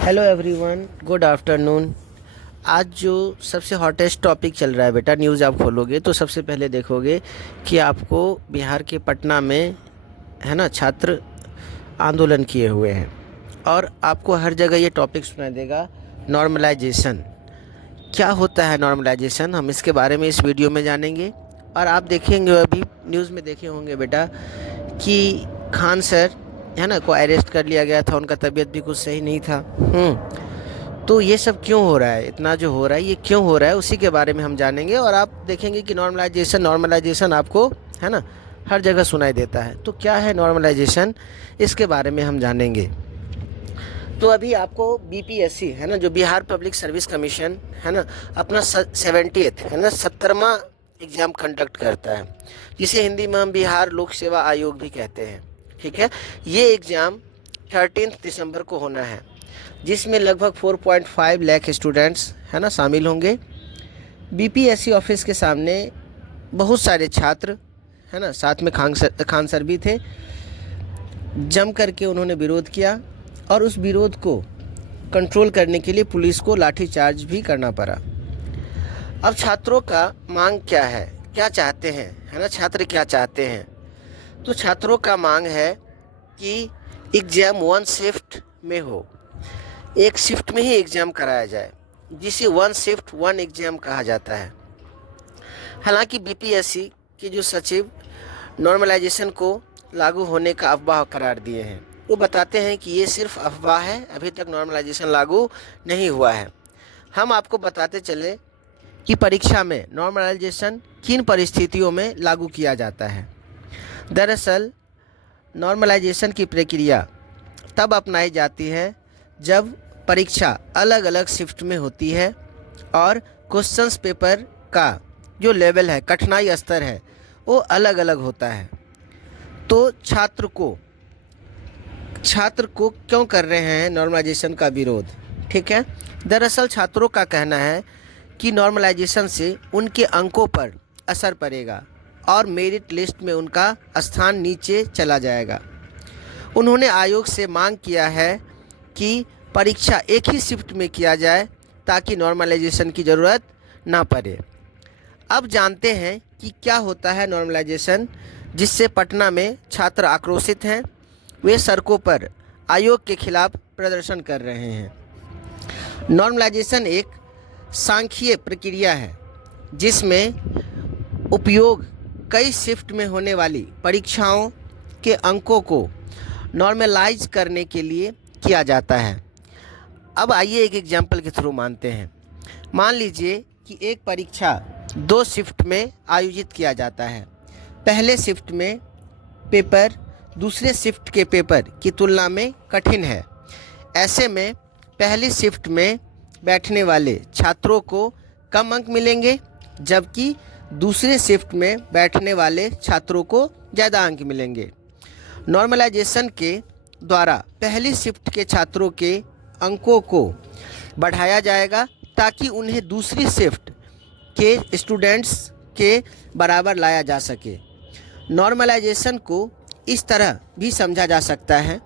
Hello everyone, good afternoon. आज जो सबसे हॉटेस्ट टॉपिक चल रहा है बेटा, न्यूज़ आप खोलोगे तो सबसे पहले देखोगे कि आपको बिहार के पटना में है ना छात्र आंदोलन किए हुए हैं और आपको हर जगह ये टॉपिक सुनाई देगा, नॉर्मलाइजेशन। क्या होता है नॉर्मलाइजेशन, हम इसके बारे में इस वीडियो में जानेंगे। और आप देखेंगे, अभी न्यूज़ में देखे होंगे बेटा कि खान सर है ना को अरेस्ट कर लिया गया था, उनका तबीयत भी कुछ सही नहीं था। तो ये सब क्यों हो रहा है, इतना जो हो रहा है ये क्यों हो रहा है, उसी के बारे में हम जानेंगे। और आप देखेंगे कि नॉर्मलाइजेशन नॉर्मलाइजेशन आपको है ना हर जगह सुनाई देता है। तो क्या है नॉर्मलाइजेशन, इसके बारे में हम जानेंगे। तो अभी आपको बीपीएससी है ना, जो बिहार पब्लिक सर्विस कमीशन है ना, अपना 70th है ना 70वां एग्ज़ाम कंडक्ट करता है, जिसे हिंदी में हम बिहार लोक सेवा आयोग भी कहते हैं। ठीक है, ये एग्ज़ाम 13 दिसंबर को होना है, जिसमें लगभग 4.5 लाख स्टूडेंट्स है ना शामिल होंगे। बीपीएससी ऑफिस के सामने बहुत सारे छात्र है ना, साथ में खान सर भी थे। जम करके उन्होंने विरोध किया और उस विरोध को कंट्रोल करने के लिए पुलिस को लाठीचार्ज भी करना पड़ा। अब छात्रों का मांग क्या है, क्या चाहते हैं है ना, छात्र क्या चाहते हैं। तो छात्रों का मांग है कि एग्ज़ाम 1 शिफ्ट में हो, एक शिफ्ट में ही एग्ज़ाम कराया जाए, जिसे 1 शिफ्ट 1 एग्ज़ाम कहा जाता है। हालांकि बीपीएससी के जो सचिव नॉर्मलाइजेशन को लागू होने का अफवाह करार दिए हैं, वो बताते हैं कि ये सिर्फ अफवाह है, अभी तक नॉर्मलाइजेशन लागू नहीं हुआ है। हम आपको बताते चले कि परीक्षा में नॉर्मलाइजेशन किन परिस्थितियों में लागू किया जाता है। दरअसल नॉर्मलाइजेशन की प्रक्रिया तब अपनाई जाती है जब परीक्षा अलग अलग शिफ्ट में होती है और क्वेश्चंस पेपर का जो लेवल है, कठिनाई स्तर है, वो अलग अलग होता है। तो छात्र को क्यों कर रहे हैं नॉर्मलाइजेशन का विरोध। ठीक है, दरअसल छात्रों का कहना है कि नॉर्मलाइजेशन से उनके अंकों पर असर पड़ेगा और मेरिट लिस्ट में उनका स्थान नीचे चला जाएगा। उन्होंने आयोग से मांग किया है कि परीक्षा एक ही शिफ्ट में किया जाए ताकि नॉर्मलाइजेशन की ज़रूरत ना पड़े। अब जानते हैं कि क्या होता है नॉर्मलाइजेशन, जिससे पटना में छात्र आक्रोशित हैं। वे सड़कों पर आयोग के खिलाफ प्रदर्शन कर रहे हैं। नॉर्मलाइजेशन एक सांख्यिकीय प्रक्रिया है जिसमें उपयोग कई शिफ्ट में होने वाली परीक्षाओं के अंकों को नॉर्मलाइज करने के लिए किया जाता है। अब आइए एक एग्जाम्पल के थ्रू मानते हैं। मान लीजिए कि एक परीक्षा 2 शिफ्ट में आयोजित किया जाता है। पहले शिफ्ट में पेपर दूसरे शिफ्ट के पेपर की तुलना में कठिन है। ऐसे में पहली शिफ्ट में बैठने वाले छात्रों को कम अंक मिलेंगे, जबकि दूसरे शिफ्ट में बैठने वाले छात्रों को ज़्यादा अंक मिलेंगे। नॉर्मलाइजेशन के द्वारा पहली शिफ्ट के छात्रों के अंकों को बढ़ाया जाएगा ताकि उन्हें दूसरी शिफ्ट के स्टूडेंट्स के बराबर लाया जा सके। नॉर्मलाइजेशन को इस तरह भी समझा जा सकता है।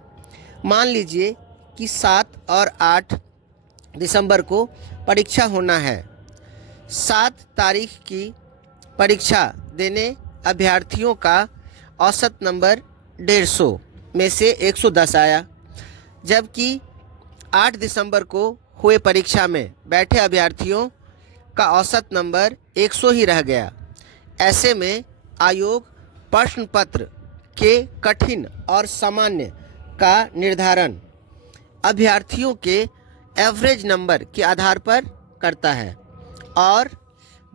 मान लीजिए कि 7 और 8 दिसंबर को परीक्षा होना है। 7 तारीख की परीक्षा देने अभ्यर्थियों का औसत नंबर 150 में से 110 आया, जबकि 8 दिसंबर को हुए परीक्षा में बैठे अभ्यर्थियों का औसत नंबर 100 ही रह गया। ऐसे में आयोग प्रश्न पत्र के कठिन और सामान्य का निर्धारण अभ्यर्थियों के एवरेज नंबर के आधार पर करता है और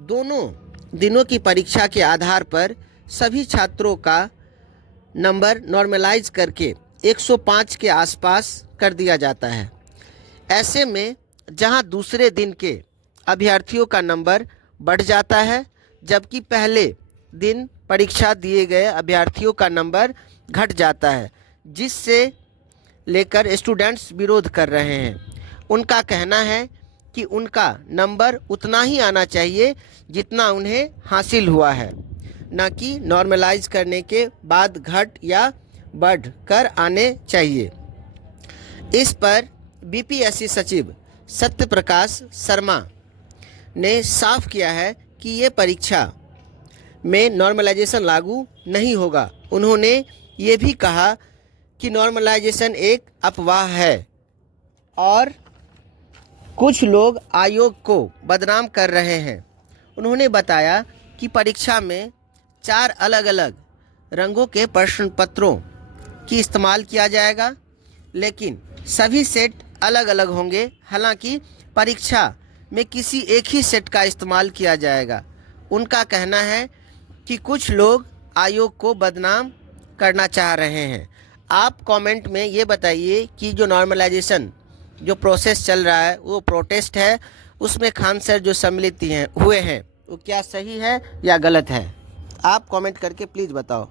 दोनों दिनों की परीक्षा के आधार पर सभी छात्रों का नंबर नॉर्मलाइज करके 105 के आसपास कर दिया जाता है। ऐसे में जहां दूसरे दिन के अभ्यर्थियों का नंबर बढ़ जाता है, जबकि पहले दिन परीक्षा दिए गए अभ्यर्थियों का नंबर घट जाता है, जिससे लेकर स्टूडेंट्स विरोध कर रहे हैं। उनका कहना है कि उनका नंबर उतना ही आना चाहिए जितना उन्हें हासिल हुआ है, न कि नॉर्मलाइज करने के बाद घट या बढ़ कर आने चाहिए। इस पर बीपीएससी सचिव सत्य प्रकाश शर्मा ने साफ किया है कि ये परीक्षा में नॉर्मलाइजेशन लागू नहीं होगा। उन्होंने ये भी कहा कि नॉर्मलाइजेशन एक अफवाह है और कुछ लोग आयोग को बदनाम कर रहे हैं। उन्होंने बताया कि परीक्षा में 4 अलग अलग रंगों के प्रश्न पत्रों की इस्तेमाल किया जाएगा, लेकिन सभी सेट अलग अलग होंगे। हालांकि परीक्षा में किसी एक ही सेट का इस्तेमाल किया जाएगा। उनका कहना है कि कुछ लोग आयोग को बदनाम करना चाह रहे हैं। आप कमेंट में ये बताइए कि जो नॉर्मलाइजेशन जो प्रोसेस चल रहा है, वो प्रोटेस्ट है, उसमें खान सर जो सम्मिलित हुए हैं, वो क्या सही है या गलत है? आप कमेंट करके प्लीज़ बताओ।